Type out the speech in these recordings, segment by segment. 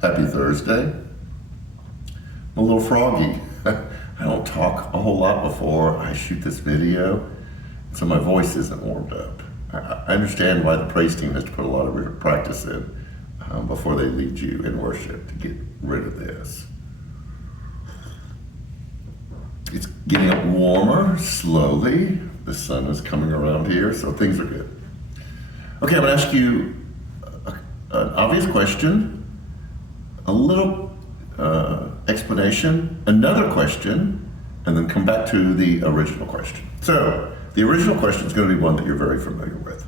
Happy Thursday. I'm a little froggy. I don't talk a whole lot before I shoot this video, so my voice isn't warmed up. I understand why the praise team has to put a lot of practice in before they lead you in worship to get rid of this. It's getting up warmer slowly. The sun is coming around here, so things are good. Okay, I'm going to ask you an obvious question, a little explanation, another question, and then come back to the original question. So, the original question is going to be one that you're very familiar with.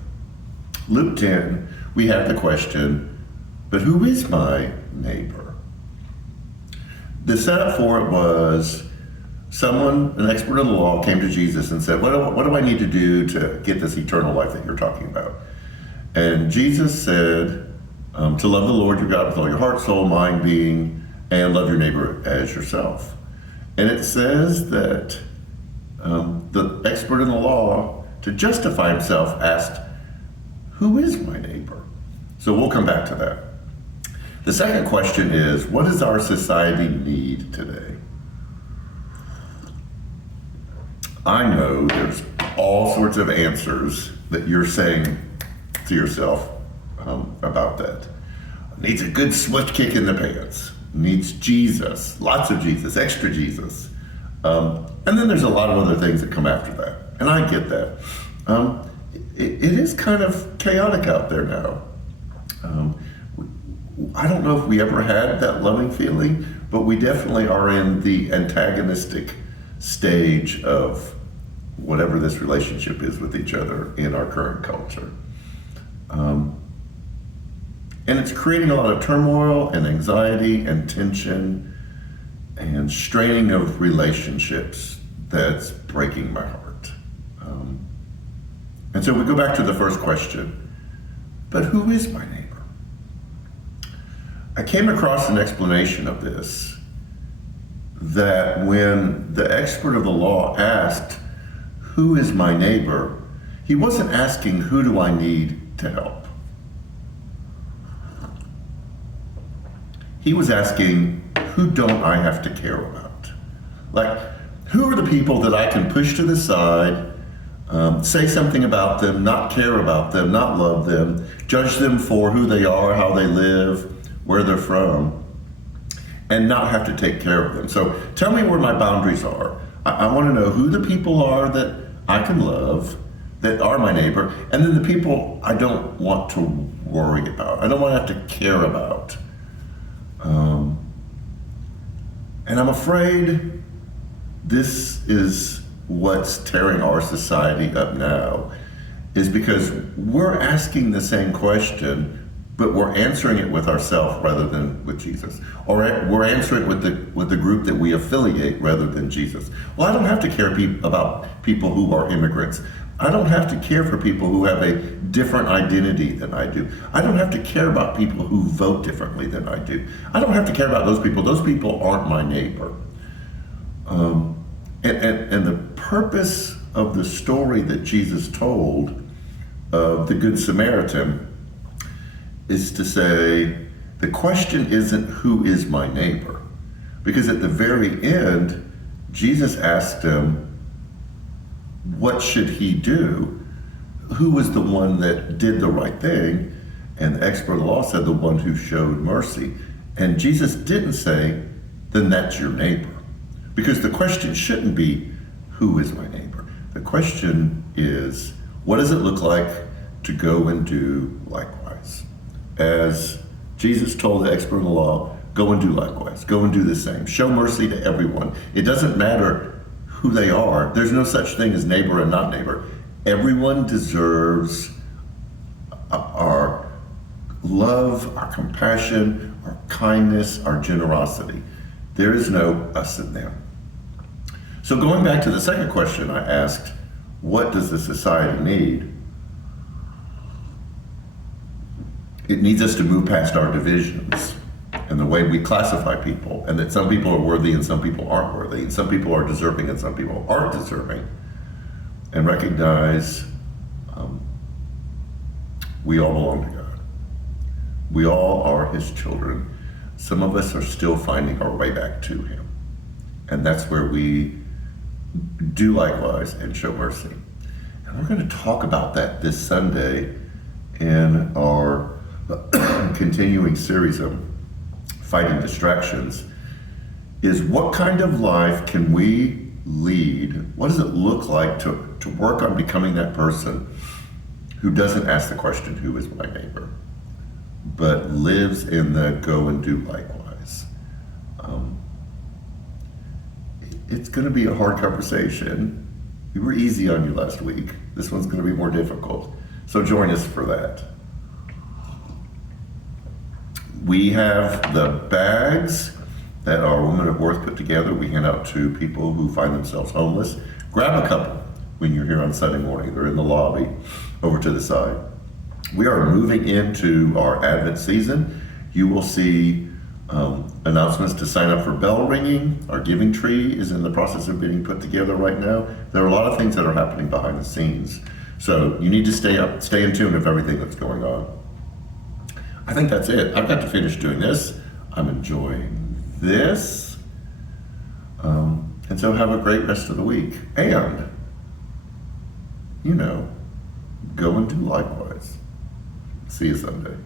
Luke 10, we have the question, but who is my neighbor? The setup for it was someone, an expert in the law, came to Jesus and said, what do I need to do to get this eternal life that you're talking about? And Jesus said, to love the Lord your God with all your heart, soul, mind, being, and love your neighbor as yourself. And it says that the expert in the law, to justify himself, asked, who is my neighbor? So we'll come back to that. The second question is, what does our society need today? I know there's all sorts of answers that you're saying to yourself about that. Needs a good swift kick in the pants. Needs Jesus, lots of Jesus, extra Jesus. And then there's a lot of other things that come after that. And I get that. It is kind of chaotic out there now. I don't know if we ever had that loving feeling, but we definitely are in the antagonistic stage of whatever this relationship is with each other in our current culture. And it's creating a lot of turmoil and anxiety and tension and straining of relationships that's breaking my heart. And so we go back to the first question, but who is my neighbor? I came across an explanation of this, that when the expert of the law asked, who is my neighbor, he wasn't asking, who do I need to help? He was asking, who don't I have to care about? Like, who are the people that I can push to the side, say something about them, not care about them, not love them, judge them for who they are, how they live, where they're from, and not have to take care of them. So tell me where my boundaries are. I want to know who the people are that I can love, that are my neighbor, and then the people I don't want to worry about. I don't want to have to care about. And I'm afraid this is what's tearing our society up now, is because we're asking the same question, but we're answering it with ourselves rather than with Jesus. Or we're answering it with the group that we affiliate rather than Jesus. Well, I don't have to care about people who are immigrants. I don't have to care for people who have a different identity than I do. I don't have to care about people who vote differently than I do. I don't have to care about those people. Those people aren't my neighbor. And the purpose of the story that Jesus told of the Good Samaritan is to say, the question isn't who is my neighbor? Because at the very end, Jesus asked him, what should he do? Who was the one that did the right thing? And the expert of the law said, the one who showed mercy. And Jesus didn't say, then that's your neighbor. Because the question shouldn't be, who is my neighbor? The question is, what does it look like to go and do likewise? As Jesus told the expert of the law, go and do likewise. Go and do the same. Show mercy to everyone. It doesn't matter who they are. There's no such thing as neighbor and not neighbor. Everyone deserves our love, our compassion, our kindness, our generosity. There is no us and them. So going back to the second question I asked, what does the society need? It needs us to move past our divisions and the way we classify people, and that some people are worthy and some people aren't worthy, and some people are deserving and some people aren't deserving, and recognize we all belong to God. We all are his children. some of us are still finding our way back to him. And that's where we do likewise and show mercy. And we're going to talk about that this Sunday in our continuing series of Fighting Distractions, is what kind of life can we lead? What does it look like to work on becoming that person who doesn't ask the question, who is my neighbor, but lives in the go and do likewise? It's going to be a hard conversation. We were easy on you last week. This one's going to be more difficult. So join us for that. We have the bags that our Women of Worth put together. We hand out to people who find themselves homeless. Grab a couple when you're here on Sunday morning. They're in the lobby over to the side. We are moving into our Advent season. You will see announcements to sign up for bell ringing. Our giving tree is in the process of being put together right now. There are a lot of things that are happening behind the scenes. So you need to stay in tune with everything that's going on. I think that's it. I've got to finish doing this. I'm enjoying this. And so have a great rest of the week. And, go and do likewise. See you Sunday.